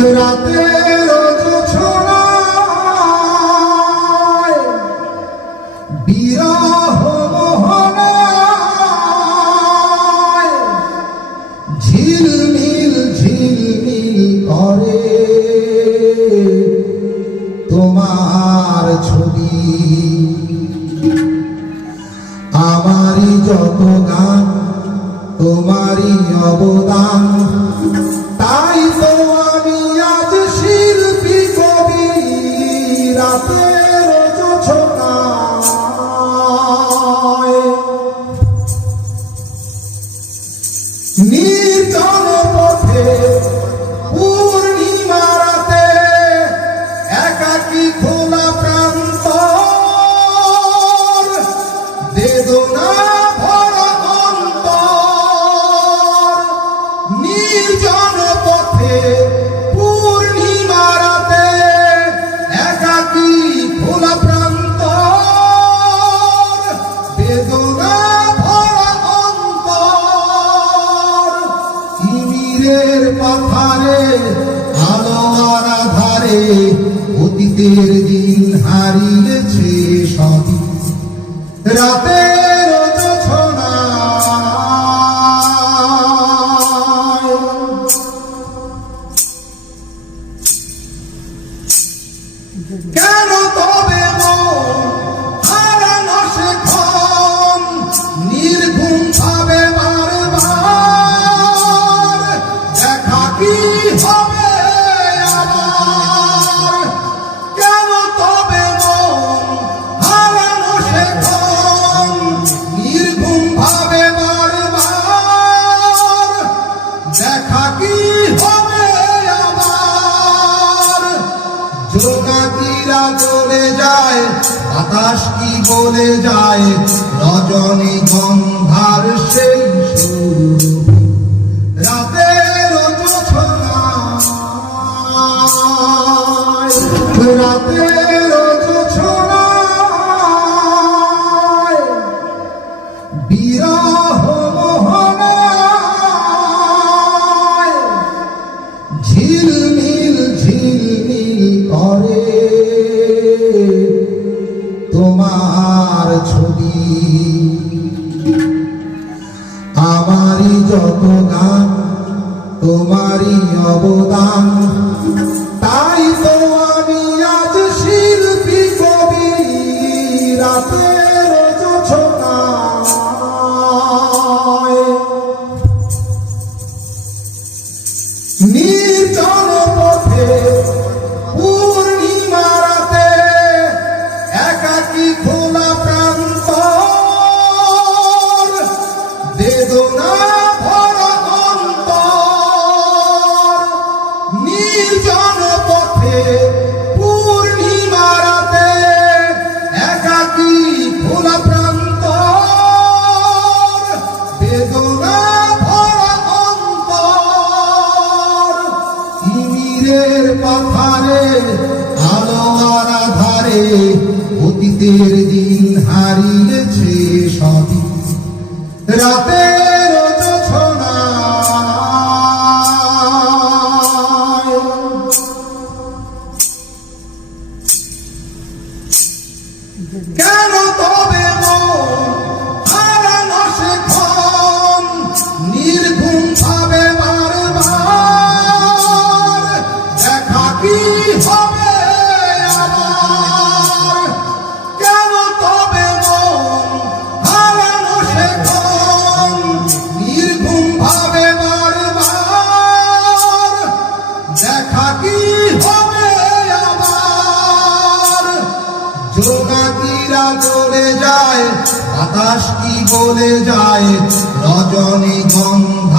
রাতের জোছনায় বিরহ মোহনায় ঝিলমিল ঝিলমিল করে তোমার ছবি। আমারই যত গান তোমারই অবদান, তাই তো আমি আজ শিল্পী কবি। রাতের জোছনায় নির্জন পথে পূর্ণিমা রাতে একাকী খোলা প্রান্তর, বেদনা ভরা অন্তর। নির্জন পথে পূর্ণিমা রাতে একাকী খোলা প্রান্তর, বেদনা ভরা অন্তর। তিমিরের পাথারে আলো আর আধারে অতীতের দিন হারিয়েছে সবই। রাতের জোছনায় কেন তবে মন হারানো সেক্ষণ নির্ঘুম ভাবে বারবার? দেখা কি হবে আবার? কেন তবে মন হারানো সেক্ষণ নির্ঘুম ভাবে বারবার? দেখা কি হবে আবার? জোনাকিরা চলে যায়, বাতাস কি বলে যায়, রজনী গন্ধার সেই সুর। রাতের জোছনায় রাতের জোছনায় বিরহ মোহনায় ঝিলমিল ঝিলমিল করে তোমার ছবি। আমারই যত গান তোমারই অবদান, তাই তো আমি আজ শিল্পী কবি। রাতের জোছনায় নির্জন পথে পূর্ণিমা রাতে একাকী খোলা প্রান্তর, বেদনা ভরা অন্তর। নির্জন পথে পূর্ণিমা রাতে একাকী খোলা প্রান্তর, বেদনা ভরা অন্তর। তিমিরের পাথারে আলো আর আধারে অতীতের দিন হারিয়েছে সবই। রাতের জোছনায় কেন তবে মন হারানো সেক্ষণ নির্ঘুম ভাবে বারবার? দেখা কি হবে আবার? কেন তবে মন হারানো সেক্ষণ নির্ঘুম ভাবে বারবার? দেখা কি হবে আবার? জোনাকিরা চলে যায়, বাতাস কি বলে যায়, রজনী গন্ধ